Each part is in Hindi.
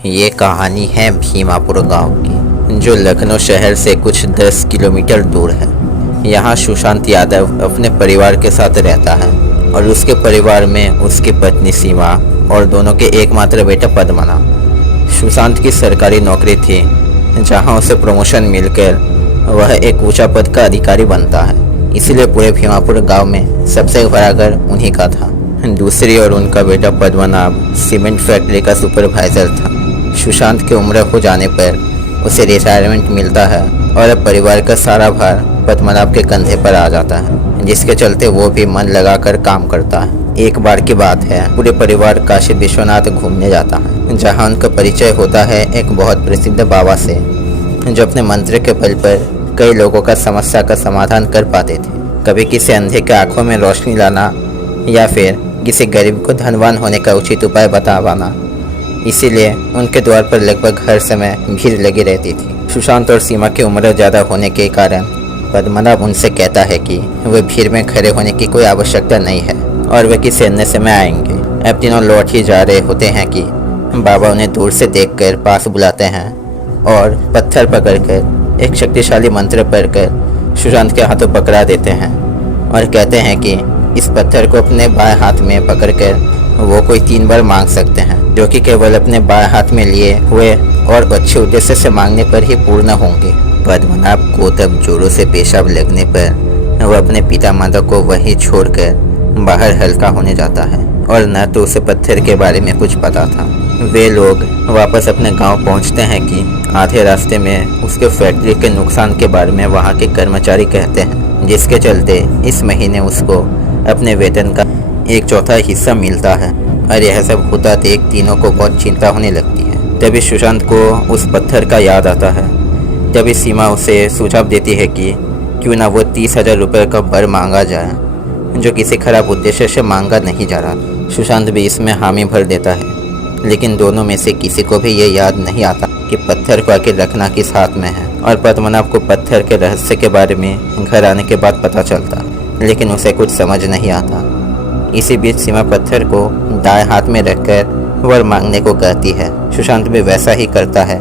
ये कहानी है भीमापुर गांव की, जो लखनऊ शहर से कुछ 10 किलोमीटर दूर है। यहाँ सुशांत यादव अपने परिवार के साथ रहता है और उसके परिवार में उसकी पत्नी सीमा और दोनों के एकमात्र बेटा पद्मनाभ। सुशांत की सरकारी नौकरी थी, जहाँ उसे प्रमोशन मिलकर वह एक ऊंचा पद का अधिकारी बनता है। इसलिए पूरे भीमापुर गांव में सबसे बड़ा घर उन्हीं का था। दूसरी ओर उनका बेटा पद्मनाभ सीमेंट फैक्ट्री का सुपरवाइजर था। सुशांत की उम्र हो जाने पर उसे रिटायरमेंट मिलता है और अब परिवार का सारा भार पद्मनाभ के कंधे पर आ जाता है, जिसके चलते वो भी मन लगाकर काम करता है। एक बार की बात है, पूरे परिवार काशी विश्वनाथ घूमने जाता है, जहां उनका परिचय होता है एक बहुत प्रसिद्ध बाबा से, जो अपने मंत्र के बल पर कई लोगों का समस्या का समाधान कर पाते थे। कभी किसी अंधे के आंखों में रोशनी लाना या फिर किसी गरीब को धनवान होने का उचित उपाय बता पाना। इसीलिए उनके द्वार पर लगभग हर समय भीड़ लगी रहती थी। सुशांत और सीमा की उम्र ज़्यादा होने के कारण पद्मनाभ उनसे कहता है कि वे भीड़ में खड़े होने की कोई आवश्यकता नहीं है और वे किसी अन्य समय आएंगे। अब तीनों लौट ही जा रहे होते हैं कि बाबा उन्हें दूर से देखकर पास बुलाते हैं और पत्थर पकड़कर एक शक्तिशाली मंत्र पढ़कर सुशांत के हाथों पकड़ा देते हैं और कहते हैं कि इस पत्थर को अपने बाएं हाथ में पकड़कर वो कोई 3 बार मांग सकते हैं, जो कि केवल अपने बाएं हाथ में लिए हुए और अच्छे उद्देश्य से मांगने पर ही पूर्ण होंगे। पद्मनाभ को तब जोरों से पेशाब लगने पर वह अपने पिता माता को वहीं छोड़कर बाहर हल्का होने जाता है और न तो उसे पत्थर के बारे में कुछ पता था। वे लोग वापस अपने गांव पहुंचते हैं कि आधे रास्ते में उसके फैक्ट्री के नुकसान के बारे में वहां के कर्मचारी कहते हैं, जिसके चलते इस महीने उसको अपने वेतन का 1/4 हिस्सा मिलता है। और यह सब होता देख तीनों को बहुत चिंता होने लगती है। तभी सुशांत को उस पत्थर का याद आता है। तभी सीमा उसे सुझाव देती है कि क्यों ना वो 30,000 रुपये का बर मांगा जाए, जो किसी खराब उद्देश्य से मांगा नहीं जा रहा। सुशांत भी इसमें हामी भर देता है, लेकिन दोनों में से किसी को भी ये याद नहीं आता कि पत्थर को आखिर रखना किस हाथ में है। और पद्मनाभ को पत्थर के रहस्य के बारे में घर आने के बाद पता चलता, लेकिन उसे कुछ समझ नहीं आता। इसी बीच सीमा पत्थर को दाएं हाथ में रखकर वर मांगने को कहती है। सुशांत भी वैसा ही करता है,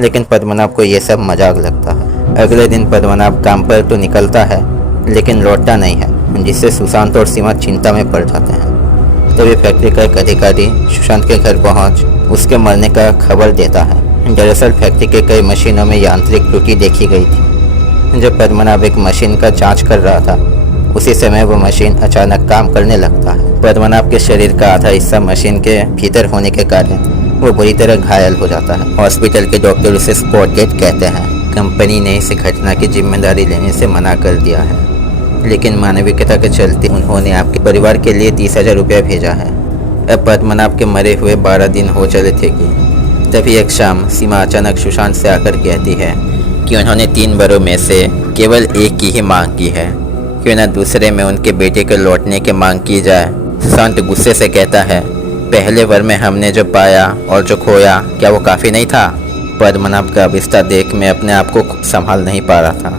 लेकिन पद्मनाभ को यह सब मजाक लगता है। अगले दिन पद्मनाभ काम पर तो निकलता है, लेकिन लौटता नहीं है, जिससे सुशांत और सीमा चिंता में पड़ जाते हैं। तभी फैक्ट्री का एक अधिकारी सुशांत के घर पहुंच उसके मरने का खबर देता है। दरअसल फैक्ट्री के कई मशीनों में यांत्रिक त्रुटि देखी गई थी। जब पद्मनाभ एक मशीन का जाँच कर रहा था, उसी समय वो मशीन अचानक काम करने लगता है। पद्मनाभ के शरीर का आधा हिस्सा मशीन के भीतर होने के कारण वो बुरी तरह घायल हो जाता है। हॉस्पिटल के डॉक्टर उसे स्पॉट डेड कहते हैं। कंपनी ने इस घटना की जिम्मेदारी लेने से मना कर दिया है, लेकिन मानविकता के चलते उन्होंने आपके परिवार के लिए 30,000 रुपया भेजा है। अब पद्मनाभ के मरे हुए 12 दिन हो चले थे कि तभी एक शाम सीमा अचानक सुशांत से आकर कहती है कि उन्होंने 3 बरों में से केवल एक की ही मांग की है, क्यों न दूसरे में उनके बेटे के लौटने की मांग की जाए। सुशांत गुस्से से कहता है, पहले वर में हमने जो पाया और जो खोया, क्या वो काफ़ी नहीं था? पद्मनाभ का अवस्था देख मैं अपने आप को संभाल नहीं पा रहा था।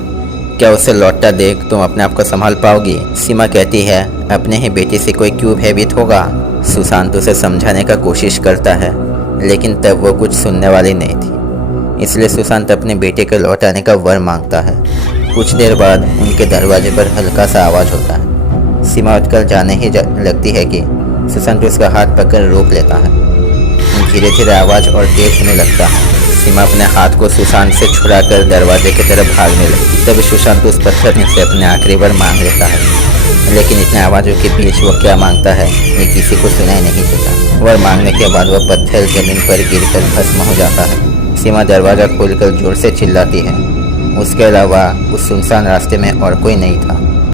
क्या उसे लौटता देख तुम अपने आप को संभाल पाओगी? सीमा कहती है, अपने ही बेटी से कोई क्यों भयभीत होगा? सुशांत उसे समझाने का कोशिश करता है, लेकिन तब वो कुछ सुनने वाली नहीं थी। इसलिए सुशांत अपने बेटे के लौट आने का वर मांगता है। कुछ देर बाद उनके दरवाजे पर हल्का सा आवाज़ होता है। सीमा उठकर जाने ही लगती है कि सुशांत उसका हाथ पकड़ रोक लेता है। धीरे धीरे आवाज़ और तेज होने लगता है। सीमा अपने हाथ को सुशांत से छुड़ाकर दरवाजे की तरफ भागने लगती। तभी सुशांत उस पत्थर में से अपने आखिरी बार मांग लेता है, लेकिन इतने आवाज़ों के बीच वो क्या मांगता है ये किसी को सुनाई नहीं देता। वर मांगने के बाद वह पत्थर जमीन पर गिरकर भस्म हो जाता है। सीमा दरवाज़ा खोलकर जोर से चिल्लाती है। उसके अलावा उस सुनसान रास्ते में और कोई नहीं था।